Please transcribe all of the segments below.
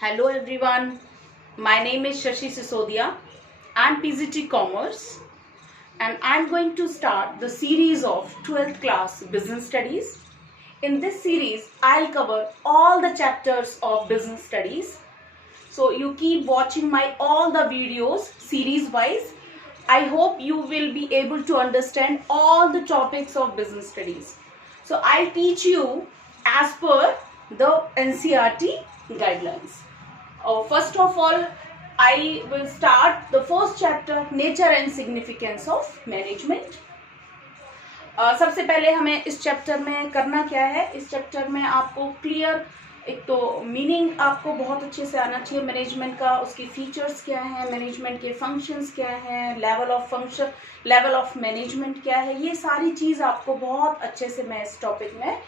Hello everyone, my name is Shashi Sisodia. I'm PGT Commerce and I'm going to start the series of 12th class business studies. In this series, I'll cover all the chapters of business studies. So you keep watching my all the videos series wise. I hope you will be able to understand all the topics of business studies. So I'll teach you as per the NCERT guidelines. First of all, I will start the first chapter, nature and significance of management. सबसे पहले हमें इस chapter में करना क्या है, इस chapter में आपको क्लियर एक तो मीनिंग आपको बहुत अच्छे से आना चाहिए मैनेजमेंट का, उसकी फीचर्स क्या है, मैनेजमेंट के फंक्शंस क्या हैं, लेवल ऑफ मैनेजमेंट क्या है, ये सारी चीज़ आपको बहुत अच्छे से मैं इस टॉपिक में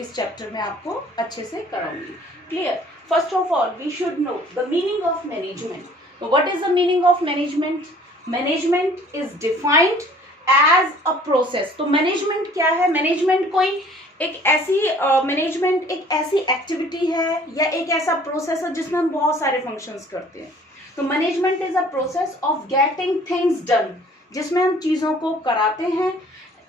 इस चैप्टर में आपको अच्छे से कराऊंगी. Clear? First of all we should know the meaning of management. What is the meaning of management? Management is defined as a process. तो मैनेजमेंट क्या है? मैनेजमेंट कोई एक ऐसी एक्टिविटी है या एक ऐसा प्रोसेस है जिसमें हम बहुत सारे फंक्शंस करते हैं. तो management is a process of getting things done, जिसमें हम चीजों को कराते हैं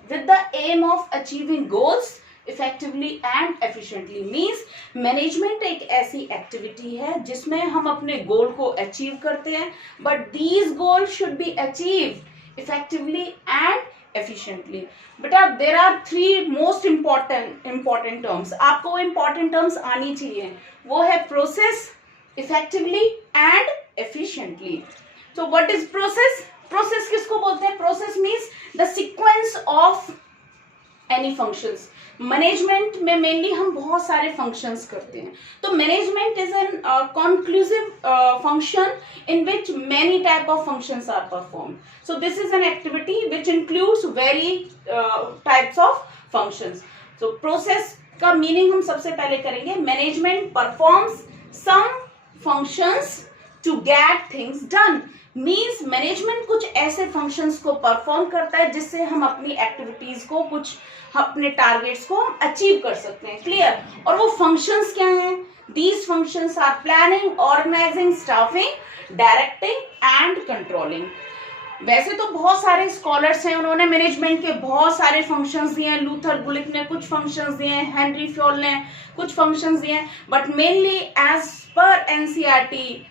with the aim of achieving goals effectively and efficiently. Means management एक ऐसी एक्टिविटी है जिसमें हम अपने गोल को अचीव करते हैं, but these goal should be achieved effectively and efficiently. बेटा there are 3 most important terms. आपको वो इंपॉर्टेंट टर्म्स आनी चाहिए. वो है प्रोसेस, इफेक्टिवली एंड एफिशिएंटली. तो व्हाट इज प्रोसेस? प्रोसेस किसको बोलते हैं? Process means the sequence of any functions. Management में मेनली हम बहुत सारे फंक्शंस करते हैं. तो management is an conclusive function in which many type of functions are performed. So this is an activity which includes very types of functions. So process का meaning हम सबसे पहले करेंगे. Management performs some functions to get things done. Means management कुछ ऐसे functions को perform करता है जिससे हम अपनी एक्टिविटीज को, कुछ अपने टारगेट्स को हम अचीव कर सकते हैं. क्लियर? और वो फंक्शंस क्या हैं? These functions are planning, organizing, staffing, directing and controlling. वैसे तो बहुत सारे स्कॉलर्स हैं, उन्होंने मैनेजमेंट के बहुत सारे फंक्शंस दिए हैं. लूथर गुलिक ने कुछ फंक्शंस दिए हैं, हेनरी फ्योल ने कुछ फंक्शंस दिए हैं, but mainly as per NCERT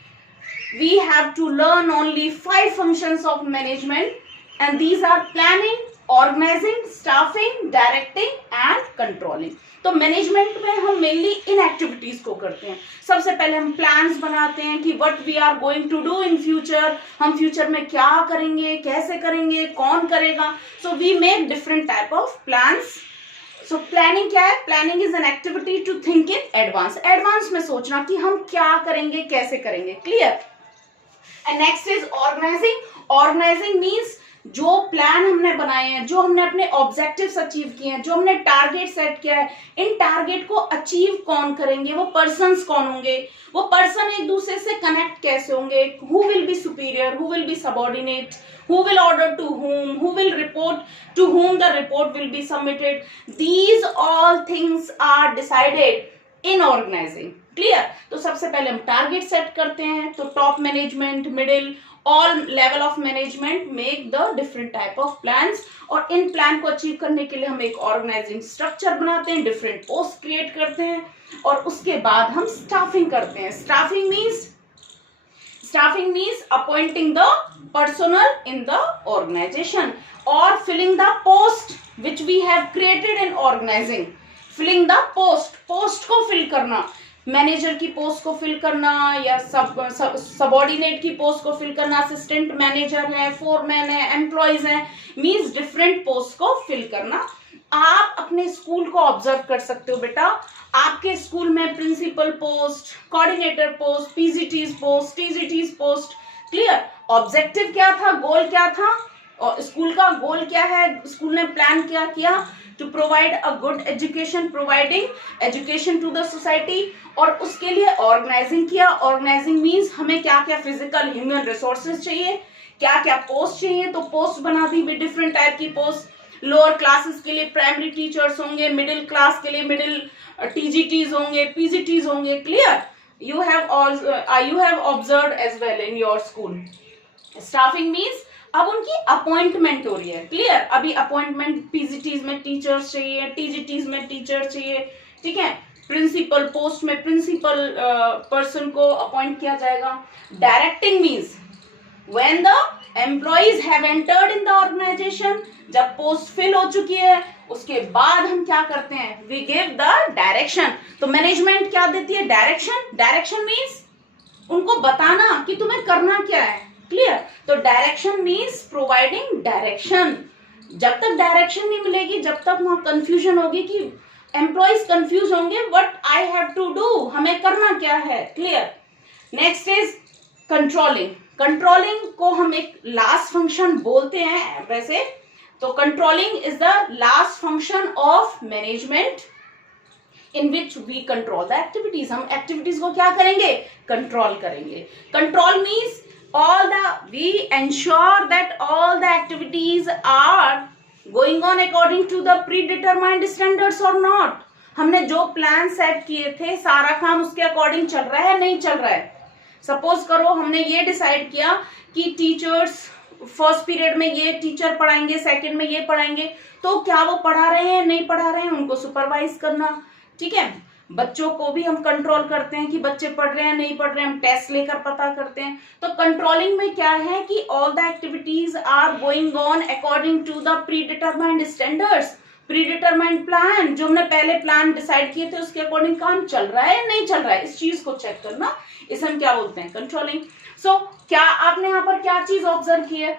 we have to learn only 5 functions of management and these are planning, organizing, staffing, directing and controlling. तो मैनेजमेंट में हम मेनली इन एक्टिविटीज को करते हैं. सबसे पहले हम प्लान्स बनाते हैं कि what we are going to do in future. हम फ्यूचर में क्या करेंगे, कैसे करेंगे, कौन करेगा. So we make different type of plans. So planning क्या है? Planning is an activity to think in advance. Advance में सोचना कि हम क्या करेंगे, कैसे करेंगे. Clear? And next is organizing. Organizing means जो प्लान हमने बनाए हैं, जो हमने अपने ऑब्जेक्टिव्स अचीव किए हैं, जो हमने टारगेट सेट किया है, इन टारगेट को अचीव कौन करेंगे, वो पर्सन्स कौन होंगे, वो पर्सन एक दूसरे से कनेक्ट कैसे होंगे, who will be superior, who will be subordinate, who will order to whom, who will report to whom the report will be submitted. These all things are decided in organizing. Clear? तो सबसे पहले हम target set करते हैं. तो top management, middle, all level of management make the different type of plans. और इन plan को achieve करने के लिए हम एक ऑर्गेनाइजिंग स्ट्रक्चर बनाते हैं, डिफरेंट पोस्ट क्रिएट करते हैं और उसके बाद हम स्टाफिंग करते हैं. Staffing means appointing the personnel in the organization or filling the post which we have created in organizing. Filling the post को fill करना, मैनेजर की पोस्ट को फिल करना या सबऑर्डिनेट की पोस्ट को फिल करना, असिस्टेंट मैनेजर है, फोरमैन है, एम्प्लॉइज हैं, मींस डिफरेंट पोस्ट को फिल करना. आप अपने स्कूल को ऑब्जर्व कर सकते हो बेटा. आपके स्कूल में principal post, coordinator post, PGTs post, TGTs post. Clear? Objective क्या था, गोल क्या था, और स्कूल का गोल क्या है, स्कूल ने प्लान क्या किया to provide a good education, providing education to the society. और उसके लिए ऑर्गेनाइजिंग किया. ऑर्गेनाइजिंग मीन्स हमें क्या क्या फिजिकल ह्यूमन रिसोर्सेज चाहिए, क्या क्या पोस्ट चाहिए, तो पोस्ट बना दी भी डिफरेंट टाइप की पोस्ट. लोअर क्लासेस के लिए प्राइमरी टीचर्स होंगे, मिडिल क्लास के लिए मिडिल टीजीटीज होंगे, पीजीटीज होंगे. Clear? you have observed as well in your school. Staffing means अब उनकी अपॉइंटमेंट हो रही है, क्लियर। अभी अपॉइंटमेंट पीजीटीज में टीचर्स चाहिए, टीजीटीज में टीचर चाहिए, ठीक है। प्रिंसिपल पोस्ट में प्रिंसिपल पर्सन को अपॉइंट किया जाएगा। Directing means when the employees have entered in the organisation, जब पोस्ट फिल हो चुकी है उसके बाद हम क्या करते हैं, वी गिव द डायरेक्शन। तो मैनेजमेंट क्या देती है, डायरेक्शन। डायरेक्शन मीन्स उनको बताना कि तुम्हें करना क्या है, क्लियर। तो डायरेक्शन मीन्स प्रोवाइडिंग डायरेक्शन। जब तक डायरेक्शन नहीं मिलेगी, जब तक वहां कंफ्यूजन होगी कि एम्प्लॉइज कंफ्यूज होंगे what I have to do, हमें करना क्या है, clear. Next is controlling. Controlling को हम एक लास्ट फंक्शन बोलते हैं वैसे, तो controlling is the last function of management in which we control the activities. हम एक्टिविटीज को क्या करेंगे, कंट्रोल करेंगे। Control means we ensure that all the activities are going on according to the predetermined standards or not। हमने जो plan set किए थे सारा काम उसके अकॉर्डिंग चल रहा है, नहीं चल रहा है। सपोज करो हमने ये डिसाइड किया कि टीचर्स फर्स्ट पीरियड में ये टीचर पढ़ाएंगे, सेकंड में ये पढ़ाएंगे, तो क्या वो पढ़ा रहे हैं नहीं पढ़ा रहे हैं, उनको सुपरवाइज करना, ठीक है। बच्चों को भी हम कंट्रोल करते हैं कि बच्चे पढ़ रहे हैं नहीं पढ़ रहे हैं, हम टेस्ट लेकर पता करते हैं। तो कंट्रोलिंग में क्या है कि all the activities are going on according to the pre determined standards, pre determined plan, जो हमने पहले प्लान डिसाइड किए थे उसके अकॉर्डिंग काम चल रहा है नहीं चल रहा है, इस चीज को चेक करना, इसे हम क्या बोलते हैं, कंट्रोलिंग। सो क्या आपने यहाँ पर क्या चीज ऑब्जर्व की है,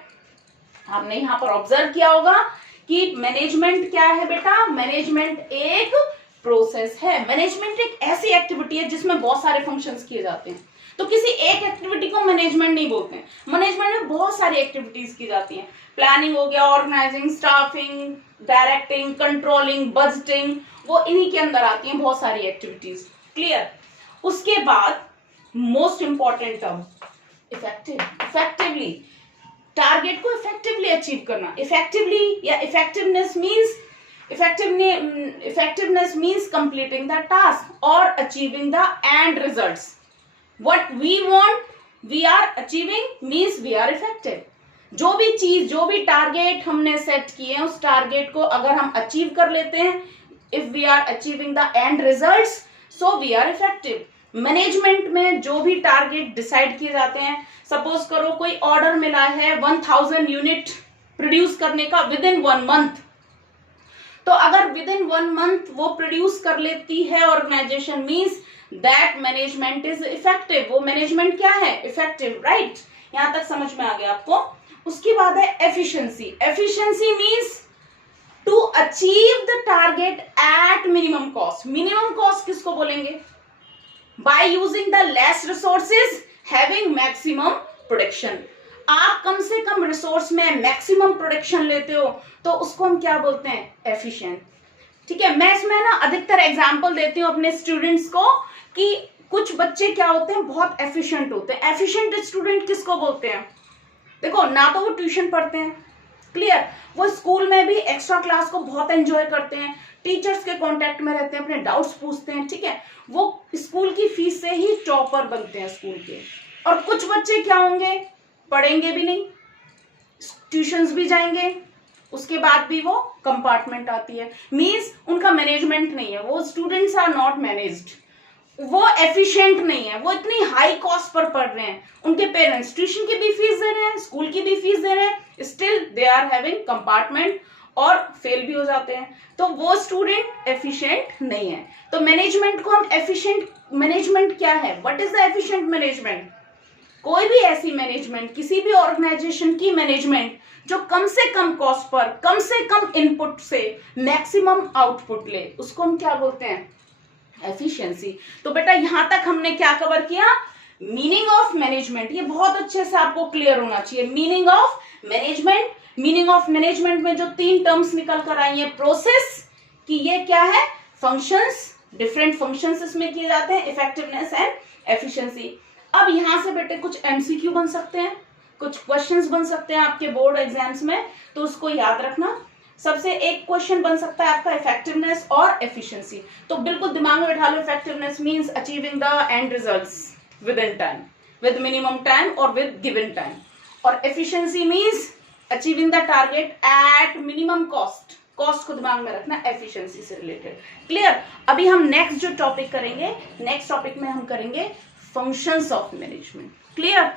आपने यहाँ पर ऑब्जर्व किया होगा कि मैनेजमेंट क्या है बेटा, मैनेजमेंट एक प्रोसेस है। मैनेजमेंट एक ऐसी एक्टिविटी है जिसमें बहुत सारे फंक्शंस किए जाते हैं, तो किसी एक एक्टिविटी को मैनेजमेंट नहीं बोलते हैं। मैनेजमेंट में बहुत सारी एक्टिविटीज की जाती हैं, प्लानिंग हो गया, organising, staffing, directing, controlling, budgeting, वो इन्हीं के अंदर आती हैं बहुत सारी एक्टिविटीज, क्लियर। उसके बाद most important term effective, effectively, target को इफेक्टिवली अचीव करना। इफेक्टिवली या effectiveness means effectiveness means completing the task or achieving the end results. What we want, we are achieving means we are effective. जो भी चीज, जो भी target हमने set किए हैं, उस टारगेट को अगर हम अचीव कर लेते हैं, if we are achieving the end results, so we are effective. Management में जो भी टारगेट डिसाइड किए जाते हैं, सपोज करो कोई ऑर्डर मिला है 1000 यूनिट प्रोड्यूस करने का विद इन 1 मंथ, तो अगर विद इन 1 मंथ वो प्रोड्यूस कर लेती है organisation, means that management is effective. वो मैनेजमेंट क्या है, इफेक्टिव, राइट। यहां तक समझ में आ गया आपको। उसके बाद है efficiency. Efficiency means to achieve the target at minimum cost. Minimum cost किसको बोलेंगे, by using the less resources having maximum production. आप कम से कम रिसोर्स में मैक्सिमम प्रोडक्शन लेते हो तो उसको हम क्या बोलते हैं, एफिशिएंट, ठीक है। मैं इसमें ना अधिकतर एग्जांपल देती हूँ अपने स्टूडेंट्स को कि कुछ बच्चे क्या होते हैं, बहुत एफिशिएंट होते हैं। एफिशिएंट स्टूडेंट किसको बोलते हैं, देखो ना तो वो ट्यूशन पढ़ते हैं, क्लियर, वो स्कूल में भी एक्स्ट्रा क्लास को बहुत एंजॉय करते हैं, टीचर्स के कांटेक्ट में रहते हैं, अपने डाउट्स पूछते हैं, ठीक है, वो स्कूल की फीस से ही टॉपर बनते हैं स्कूल के। और कुछ बच्चे क्या होंगे, पढ़ेंगे भी नहीं, ट्यूशंस भी जाएंगे, उसके बाद भी वो कंपार्टमेंट आती है, मींस उनका मैनेजमेंट नहीं है, वो स्टूडेंट्स आर नॉट मैनेज्ड, वो एफिशिएंट नहीं है, वो इतनी हाई कॉस्ट पर पढ़ रहे हैं, उनके पेरेंट्स ट्यूशन की भी फीस दे रहे हैं, स्कूल की भी फीस दे रहे हैं, still they are having compartment और फेल भी हो जाते हैं, तो वो स्टूडेंट एफिशिएंट नहीं है। तो मैनेजमेंट को हम एफिशिएंट, मैनेजमेंट क्या है, what is the efficient management, कोई भी ऐसी मैनेजमेंट, किसी भी ऑर्गेनाइजेशन की मैनेजमेंट जो कम से कम कॉस्ट पर, कम से कम इनपुट से मैक्सिमम आउटपुट ले, उसको हम क्या बोलते हैं, एफिशिएंसी। तो बेटा यहां तक हमने क्या कवर किया, मीनिंग ऑफ मैनेजमेंट, ये बहुत अच्छे से आपको क्लियर होना चाहिए। Meaning of management, meaning of management में जो 3 टर्म्स निकल कर आई है, प्रोसेस कि ये क्या है, फंक्शंस, डिफरेंट फंक्शंस इसमें किए जाते हैं, इफेक्टिवनेस एंड एफिशिएंसी। अब यहां से बेटे कुछ एमसीक्यू बन सकते हैं, कुछ क्वेश्चंस बन सकते हैं आपके बोर्ड एग्जाम्स में, तो उसको याद रखना। सबसे एक क्वेश्चन बन सकता है आपका इफेक्टिवनेस और एफिशिएंसी। तो बिल्कुल दिमाग में बैठा लो, effectiveness means achieving the end results within time, with minimum time और विद गिवन टाइम, और efficiency means achieving the target at minimum cost. Cost को दिमाग में रखना, एफिशिएंसी से रिलेटेड। क्लियर? अभी हम नेक्स्ट जो टॉपिक करेंगे, नेक्स्ट टॉपिक में हम करेंगे फंक्शंस ऑफ मैनेजमेंट। क्लियर?